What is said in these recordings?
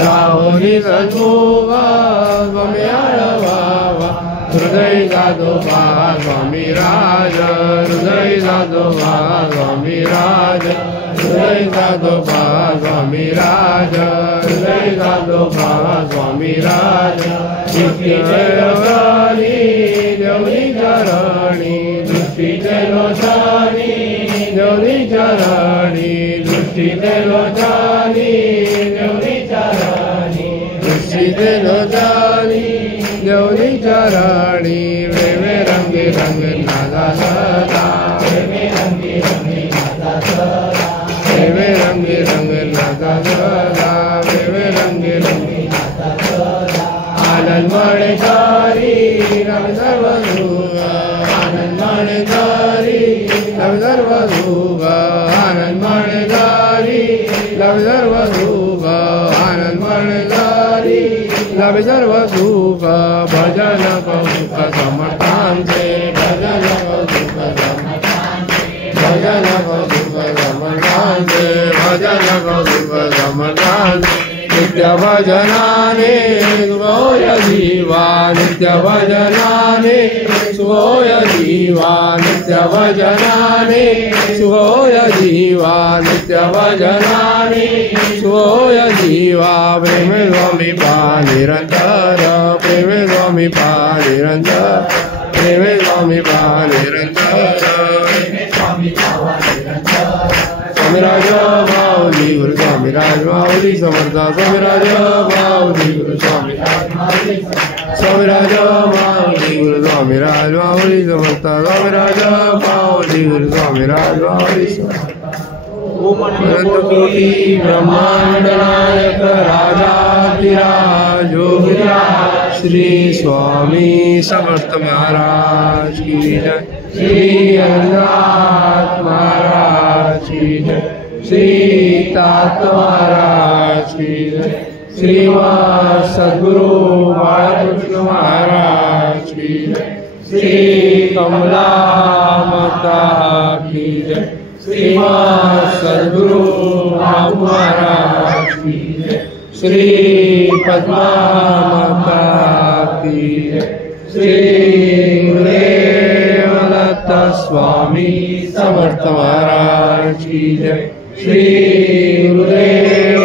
राहुनी सद्गुवा स्वामी आळवावा हृदय जादोबा स्वामी राज हृदय जादोबा स्वामी राज हृदय जादोबा स्वामी राज हृदय जादोबा स्वामी राज दृष्टीचे लोचानी देवनी चरणी दृष्टीचे लोचानी देवनी चरणी दृष्टीचे लोचानी देवनी चरणी दृष्टीचे लोचानी देवनी चरणी वेवे रंगी रंग नादा सदा वेवे रंगी रंग नादा सदा वेवे रंगी रंग नादा सदा वेवे रंगी रंग नादा सदा आनंद मणेकारी रंग सर्वधुगा आनंद मणेकारी रंग सर्वधुगा आनंद मणेकारी रंग सर्वधुगा आनंद मणेकारी लव सर्व सुख भजन कौतुक समर्थांचे भजन कौतुक समर्थांचे भजन कौतुक समर्थांचे भजन कौतुक समर्थांचे नित्य भजनाने सुखोय जीवा नित्य भजनाने सुखोय जीवा नित्य भजनाने सुखोय जीवा नित्य भजनाने सुखोय जीवा प्रेम स्वामी पा निरंतर प्रेम स्वामी पा निरंतर प्रेम स्वामी पा निरंतर स्वामी राजा माऊली गुरु स्वामी राज माऊली समर्थ स्वामी राजा माऊली गुरु स्वामी स्वामी राजा माऊली गुरु स्वामी राज माऊली समर्थ स्वामी राजा माऊली गुरु स्वामी राज माऊली कोटि ब्रह्मांड नायक राजाधिराज योगीराज श्री स्वामी समर्थ महाराज की जय श्री अनंतनाथ महाराज की जय श्री तात महाराज की जय श्रीवास सद्गुरु बालकृष्ण महाराज की जय श्री कमला माता की जय श्रीवास सद्गुरु महाराज की जय श्री पद्मा माता की जय श्री गुरुदेव स्वामी समर्थ महाराज की जय श्री गुरुदेव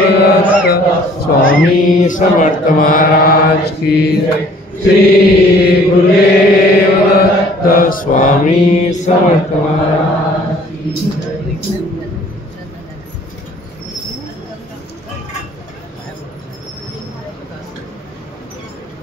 स्वामी समर्थ महाराज की जय श्री गुरुदेव स्वामी समर्थ महाराज की जय।